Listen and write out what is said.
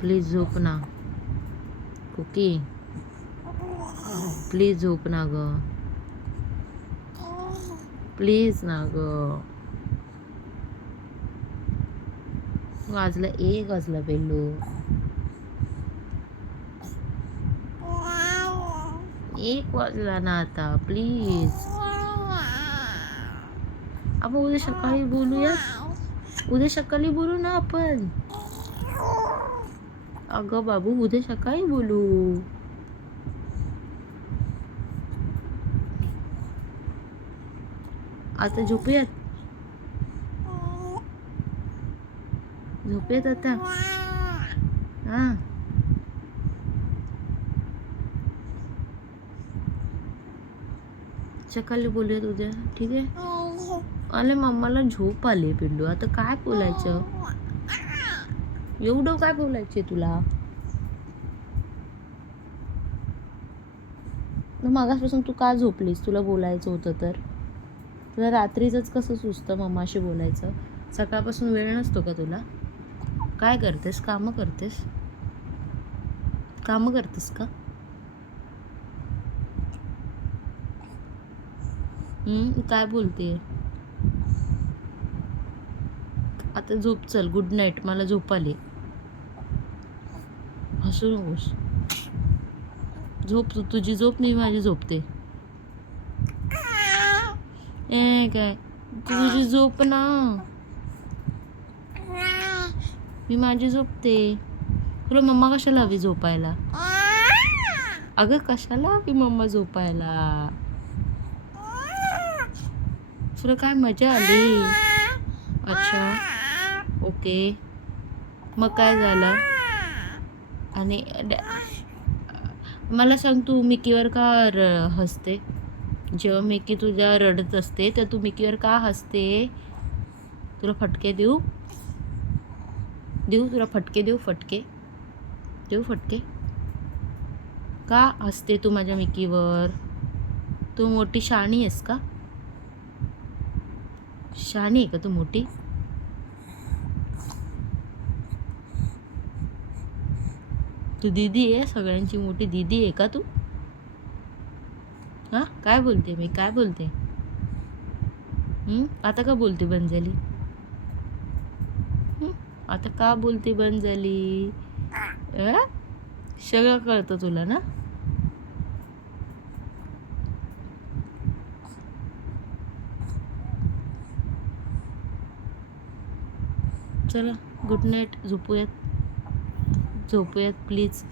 Please झोप ना cookie, please झोप ना ग, प्लीज ना ग. वाजलं 1 वाजलं बेल्लू, 1 वाजला ना आता प्लीज. आपण उद्या सकाळी बोलूया, उद्या सकाळी बोलू ना आपण. अगं बाबू उद्या सकाळी बोलू. आता झोपूयात, झोपूयात आता. हां सकाळी बोलूयात उद्या, ठीक आहे. अरे मम्माला झोप आली पिल्लू, आता काय बोलायचं, एवढं काय बोलायचे तुला. मागासपासून तू का झोपलीस, तुला बोलायचं होतं तर. तुला रात्रीचंच कसं सुचतं मम्माशी बोलायचं, सकाळपासून वेळ नसतो का तुला. काय करतेस, कामं करतेस, कामं करतेस का. काय बोलते. आता झोप चल, गुड नाईट, मला झोप आली. हसू नकोस, झोप, तुझी झोप मी माझी झोपते. काय तुझी झोप ना, मी माझी झोपते. तुला मम्मा कशाला हवी झोपायला. अगं कशाला हवी मम्मा झोपायला, तुला काय मजा आली. अच्छा ओके, मग काय झालं. आणि मला सांग, तू मिकीवर का हसते. जेव्हा मिकी तुझ्या रडत असते तर तू मिकीवर का हसते. तुला फटके देऊ, तुला फटके देऊ, फटके देऊ, फटके. का हसते तू माझ्या मिकीवर. तू मोठी शाणी आहेस का, शाणी आहे का तू मोठी. तू दीदी आहे, सगळ्यांची मोठी दीदी आहे का तू. हां काय बोलते मी, काय बोलते. आता का बोलते बंद झाली. आता का बोलते बंद झाली. सगळं कळतं तुला ना. चला गुड नाईट, झोपूयात, झोपूयात प्लीज.